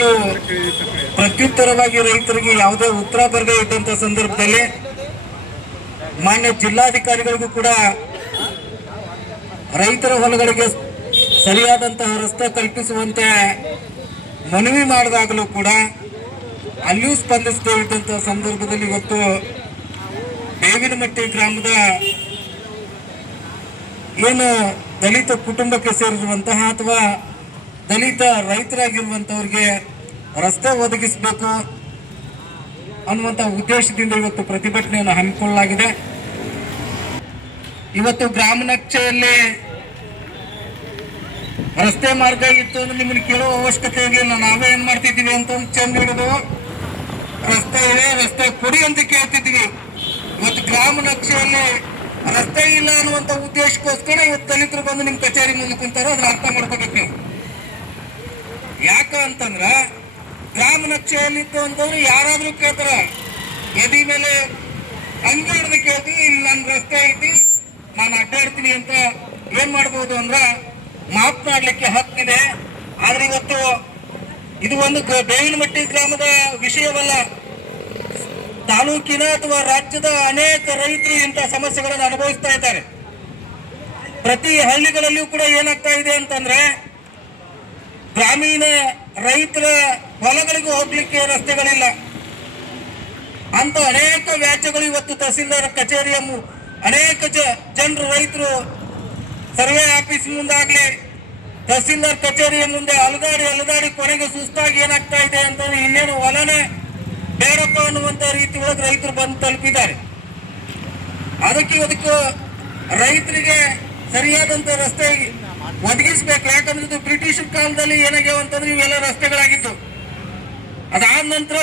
ಇದಕ್ಕೆ ಪ್ರತ್ಯುತ್ತರವಾಗಿ ರೈತರಿಗೆ ಯಾವುದೇ ಉತ್ತರ ಬರದೇ ಇದ್ದಂತ ಸಂದರ್ಭದಲ್ಲಿ ಮಾನ್ಯ ಜಿಲ್ಲಾಧಿಕಾರಿಗಳಿಗೂ ಕೂಡ ರೈತರ ಹೊಲಗಳಿಗೆ ಸರಿಯಾದಂತಹ ರಸ್ತೆ ಕಲ್ಪಿಸುವಂತೆ ಮನವಿ ಮಾಡಿದಾಗಲೂ ಕೂಡ ಅಲ್ಲಿಯೂ ಸ್ಪಂದಿಸದೇ ಇದ್ದಂತಹ ಸಂದರ್ಭದಲ್ಲಿ ಇವತ್ತು ಬೇವಿನಮಟ್ಟಿ ಗ್ರಾಮದ ಏನು ದಲಿತ ಕುಟುಂಬಕ್ಕೆ ಸೇರಿರುವಂತಹ ಅಥವಾ ದಲಿತ ರೈತರಾಗಿರುವಂತವರಿಗೆ ರಸ್ತೆ ಒದಗಿಸಬೇಕು ಅನ್ನುವಂಥ ಉದ್ದೇಶದಿಂದ ಇವತ್ತು ಪ್ರತಿಭಟನೆಯನ್ನು ಹಮ್ಮಿಕೊಳ್ಳಲಾಗಿದೆ. ಇವತ್ತು ಗ್ರಾಮ ನಕ್ಷೆಯಲ್ಲಿ ರಸ್ತೆ ಮಾರ್ಗ ಇತ್ತು ಅಂದ್ರೆ ನಿಮ್ಮನ್ನು ಕೇಳುವ ಅವಶ್ಯಕತೆ ಇರಲಿಲ್ಲ. ನಾವೇ ಏನ್ ಮಾಡ್ತಿದ್ದೀವಿ ಅಂತ ಚಂದ ಹಿಡಿದು ರಸ್ತೆ ಇದೆ, ರಸ್ತೆ ಕೊಡಿ ಅಂತ ಕೇಳ್ತಿದ್ವಿ. ಇವತ್ತು ಗ್ರಾಮ ನಕ್ಷೆಯಲ್ಲಿ ರಸ್ತೆ ಇಲ್ಲ ಅನ್ನುವಂಥ ಉದ್ದೇಶಕ್ಕೋಸ್ಕರ ಇವತ್ತು ದಲಿತರು ಬಂದು ನಿಮ್ಮ ಕಚೇರಿ ಮುಂದೆ ಕುಂತಾರೋ ಅದ್ರ ಅರ್ಥ ಮಾಡ್ಕೋಬೇಕು. ಯಾಕ ಅಂತಂದ್ರ ಗ್ರಾಮ ನಕ್ಷೆಯಲ್ಲಿತ್ತು ಅಂತಂದ್ರೆ ಯಾರಾದ್ರೂ ಕೇಳ್ತಾರ, ಎದಿ ಮೇಲೆ ಅಂಗಿ ಹಿಡಿದು ಕೇಳ್ತೀವಿ, ಇಲ್ಲಿ ನನ್ನ ರಸ್ತೆ ಐತಿ ನಾನು ಅಡ್ಡಾಡ್ತೀನಿ ಅಂತ ಏನ್ ಮಾಡ್ಬೋದು ಅಂದ್ರ ಮಾತನಾಡ್ಲಿಕ್ಕೆ ಹಕ್ಕಿದೆ. ಆದ್ರೆ ಇವತ್ತು ಇದು ಒಂದು ಬೇವಿನಮಟ್ಟಿ ಗ್ರಾಮದ ವಿಷಯವಲ್ಲ, ತಾಲೂಕಿನ ಅಥವಾ ರಾಜ್ಯದ ಅನೇಕ ರೈತರು ಇಂಥ ಸಮಸ್ಯೆಗಳನ್ನು ಅನುಭವಿಸ್ತಾ ಇದ್ದಾರೆ. ಪ್ರತಿ ಹಳ್ಳಿಗಳಲ್ಲಿಯೂ ಕೂಡ ಏನಾಗ್ತಾ ಇದೆ ಅಂತಂದ್ರೆ ಗ್ರಾಮೀಣ ರೈತರ ಹೊಲಗಳಿಗೆ ಹೋಗ್ಲಿಕ್ಕೆ ರಸ್ತೆಗಳಿಲ್ಲ ಅಂತ ಅನೇಕ ವ್ಯಾಜ್ಯಗಳು ಇವತ್ತು ತಹಸೀಲ್ದಾರ್ ಕಚೇರಿಯ ಅನೇಕ ಜನರು ರೈತರು ಸರ್ವೆ ಆಫೀಸ್ ಮುಂದಾಗ್ಲಿ ತಹಸೀಲ್ದಾರ್ ಕಚೇರಿಯ ಮುಂದೆ ಅಲದಾಡಿ ಕೊನೆಗೆ ಸುಸ್ತಾಗಿ ಏನಾಗ್ತಾ ಇದೆ ಅಂತಂದ್ರೆ ಇನ್ನೇನು ಹೊಲನೇ ಬೇಡಪ್ಪ ಅನ್ನುವಂತ ರೀತಿ ಒಳಗೆ ರೈತರು ಬಂದು ತಲುಪಿದ್ದಾರೆ. ಅದಕ್ಕೆ ರೈತರಿಗೆ ಸರಿಯಾದಂತ ರಸ್ತೆ ಒದಗಿಸ್ಬೇಕು. ಯಾಕಂದ್ರೆ ಇದು ಬ್ರಿಟಿಷ್ ಕಾಲದಲ್ಲಿ ಏನಾಗ್ಯಾವ ಅಂತಂದ್ರೆ ಇವೆಲ್ಲ ರಸ್ತೆಗಳಾಗಿತ್ತು. ಅದಾದ ನಂತರ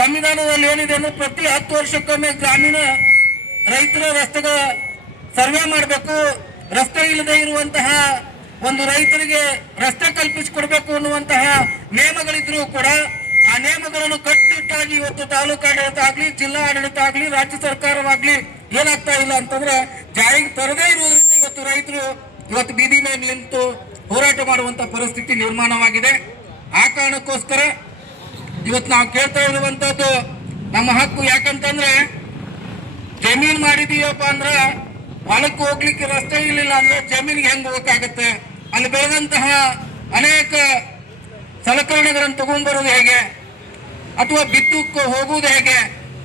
ಸಂವಿಧಾನದಲ್ಲಿ ಏನಿದೆ ಅಂದ್ರೆ ಪ್ರತಿ 10 ವರ್ಷಕ್ಕೊಮ್ಮೆ ಗ್ರಾಮೀಣ ರೈತರ ರಸ್ತೆಗಳ ಸರ್ವೆ ಮಾಡಬೇಕು. ರಸ್ತೆ ಇಲ್ಲದೆ ಇರುವಂತಹ ಒಂದು ರೈತರಿಗೆ ರಸ್ತೆ ಕಲ್ಪಿಸಿಕೊಡ್ಬೇಕು ಅನ್ನುವಂತಹ ನಿಯಮಗಳಿದ್ರು ಕೂಡ ಆ ನಿಯಮಗಳನ್ನು ಕಟ್ಟುನಿಟ್ಟಾಗಿ ಇವತ್ತು ತಾಲೂಕು ಆಡಳಿತ ಆಗ್ಲಿ, ಜಿಲ್ಲಾ ಆಡಳಿತ ಆಗ್ಲಿ, ರಾಜ್ಯ ಸರ್ಕಾರವಾಗ್ಲಿ ಏನಾಗ್ತಾ ಇಲ್ಲ ಅಂತಂದ್ರೆ ಜಾರಿಗೆ ತರದೇ ಇರುವುದರಿಂದ ಇವತ್ತು ರೈತರು ಇವತ್ತು ಬೀದಿ ಮೇಲೆ ನಿಂತು ಹೋರಾಟ ಮಾಡುವಂತ ಪರಿಸ್ಥಿತಿ ನಿರ್ಮಾಣವಾಗಿದೆ. ಆ ಕಾರಣಕ್ಕೋಸ್ಕರ ಇವತ್ತು ನಾವು ಕೇಳ್ತಾ ಇರುವಂತದ್ದು ನಮ್ಮ ಹಕ್ಕು. ಯಾಕಂತಂದ್ರೆ ಜಮೀನ್ ಮಾಡಿದೀವಪ್ಪ ಅಂದ್ರ ಹೊಲಕ್ಕೆ ಹೋಗ್ಲಿಕ್ಕೆ ರಸ್ತೆ ಇರಲಿಲ್ಲ ಅಂದ್ರೆ ಜಮೀನಿಗೆ ಹೆಂಗ್ ಹೋಗಕ್ಕಾಗತ್ತೆ? ಅಲ್ಲಿ ಬೆಳೆದಂತಹ ಅನೇಕ ಸಲಕರಣೆಗಳನ್ನು ತಗೊಂಡ್ಬರೋದು ಹೇಗೆ, ಅಥವಾ ಬಿತ್ತಕ್ಕೆ ಹೋಗುವುದು ಹೇಗೆ?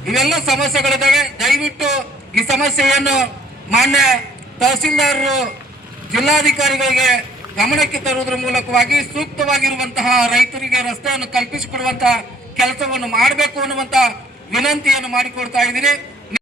ಇವೆಲ್ಲ ಸಮಸ್ಯೆಗಳಿದ್ದಾವೆ. ದಯವಿಟ್ಟು ಈ ಸಮಸ್ಯೆಯನ್ನು ಮಾನ್ಯ ತಹಸೀಲ್ದಾರರು ಜಿಲ್ಲಾಧಿಕಾರಿಗಳಿಗೆ ಗಮನಕ್ಕೆ ತರುವುದರ ಮೂಲಕವಾಗಿ ಸೂಕ್ತವಾಗಿರುವಂತಹ ರೈತರಿಗೆ ರಸ್ತೆಯನ್ನು ಕಲ್ಪಿಸಿಕೊಡುವಂತಹ ಕೆಲಸವನ್ನು ಮಾಡಬೇಕು ಅನ್ನುವಂತ ವಿನಂತಿಯನ್ನು ಮಾಡಿಕೊಡ್ತಾ ಇದ್ದೀನಿ.